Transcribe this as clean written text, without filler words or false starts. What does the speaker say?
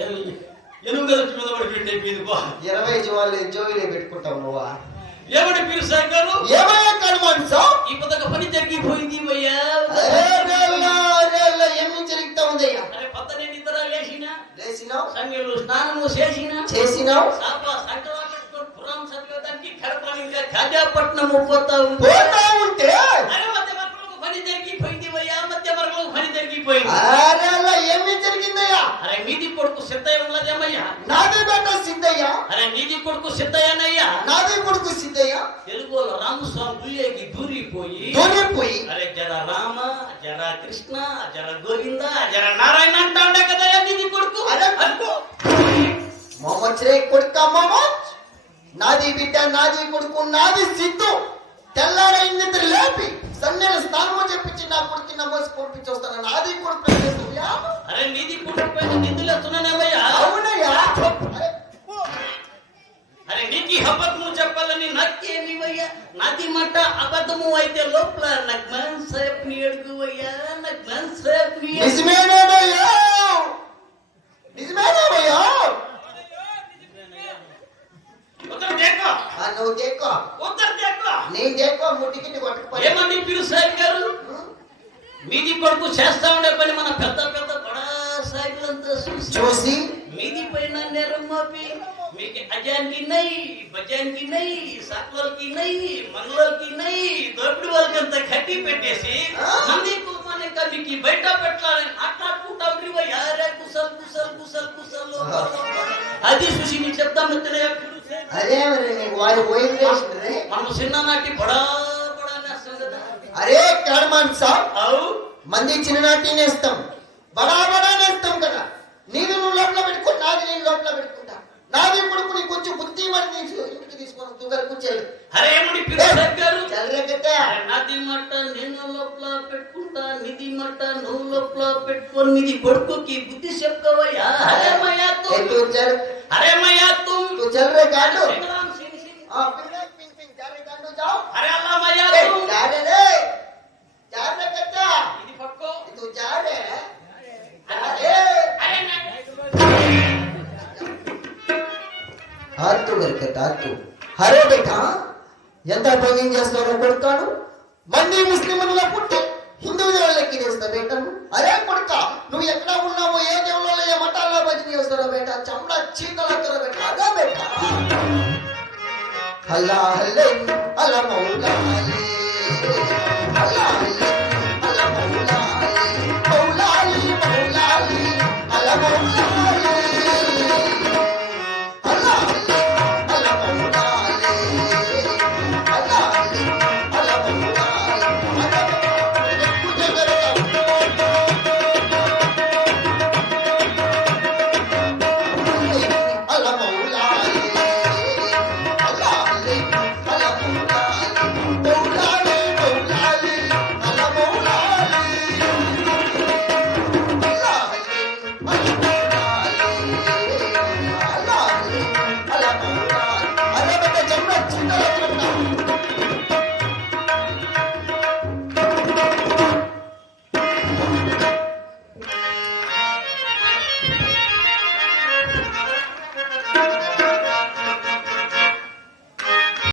ఎనుగల మీద పడి పెట్టే పీదుకో 20 జోవిలే పెట్టుకుంటావు నువ్వా? ఏమని పీరు సాగారు ఏమయ్యా కనుమాన్సా? ఈ పదక పని జరిగిపోయింది అయ్యా. ఏమి జరుగుతా ఉందయ్యా? అరే పద్దనే నిద్ర లేచినావు, సంగీలు స్నానము చేసినావు, సాపా సంకలా పెట్టుకొని పురాణ చదివేదానికి కడపని ఇంకా ఖాజాపట్నము పోతా ఉంటే అరే మధ్య మరకులకు పని జరిగిపోయింది అయ్యా. మధ్య మరకులకు పని జరిగిపోయింది. ఏమి జరిగిందయ్యా? అరే మీది కొడుకు సిద్ధయ్య ఉన్నదేమయ్యా? నాది బేట సిద్ధయ్య. అరే నీది కొడుకు సిద్ధయ్యనయ్యా? నాది కొడుకు సిద్ధయ్య. తెలుగులో రామస్వామి గుయ్యకి దూరిపోయి అరే జర రామ, జర కృష్ణ, జర గోవింద, జర నారాయణ అంటా ఉండే కదా నీది కొడుకు. మొహమ్మద్ రే కొడుక మొహమ్మద్, నాది బిడ్డ, నాది కొడుకు, నాది సిద్ధు. తెల్లారైంది లేపి సన్నెల స్నానము చెప్పించి నా కొడుకు నమోసి పంపించొస్తాను. నాది కొడుకు. అరే నీది కొడుకు పైన నిందులేస్తున్నానేమయ్యా? అవునయ్యా. అరే నీకు అబద్ధము చెప్పాలని నాకేమివయ్యా? నాది మాట అబద్ధము అయితే లోపల నాకు మనసేపు అడుగువయ్యా. నాకు మనసేపు నిజమేనాయ్యా? నిజమేనాయ్యా? నువ్వు దేకో, నేను దేకో, ముట్టికి కొట్టకపోయి. ఏమండి పీరు సాహిబ్ గారు, మీది కొడుకు చేస్తా ఉండే పని మన పెద్ద పెద్ద బడా సాహిబులంతా చూసి మీది పైన నేరం మోపి మీకు అజాన్కి నై, బజాన్కి నై, సాక్వాల్కి నై, మంగళాలకి నై, దొప్పుడు వాళ్ళకంతా కట్టి పెట్టేసి మంది కుమానిక మీకు బయట పెట్టాలని మాట్లాడుకుంటా ఉండి యారే కుసల్ కుసల్ కుసల్ కుసల్ అది చూసి నీకు చెప్తాం. అరే నీకు వాడు పోయింది. మనం చిన్ననాటి బడా బడా నేస్తాం కదా. అరే కర్మాన్ సాబ్, అవు మంది చిన్ననాటి నేస్తాం, బడా బడా నేస్తాం కదా. నీది నువ్వు లోపల పెట్టుకో, నాది నేను లోపల పెట్టుకుంటా. నాది కొడుకు నీకు కొంచెం బుద్ధి మరి ఇంటికి తీసుకొని తుగరు కూర్చోడు. అరే ఏముడి గారు, నాది మాట నేను లోపల పెట్టుకుంటా, నిధి మాట నువ్వు లోపల పెట్టుకొని మీది కొడుకుకి బుద్ధి చెప్పుకోవయ్యా. అరే మయ్యా అరే మయ్యా तू चल रहे गाड़ो। हां पिंग जा रहे गाड़ो जाओ। अरे अल्लाह मయ్యా जा रहे कच्चा ఇది పట్టుకో. तू जा रहे अरे हाथ तो करके तातू अरे बेटा ఎంత భోగం చేస్తారో కొడుకాను. మంది ముస్లిములలో పుట్టి హిందూ దేవుళ్ళకి చేస్తా బేటను. అరే కొడుక, నువ్వు ఎక్కడ ఉన్నావో, ఏ దేవుళ్ళలో ఏ మతాల్లో భజన చేస్తారో బేట, చమడా చీకలతో బేట. అదే బేట అల్లా అల్లే అల్లా మౌలా అలీ అల్లా అల్లే అల్లా మౌలా అలీ మౌలా అలీ మౌలా అలీ అల్లా మౌలా Bye.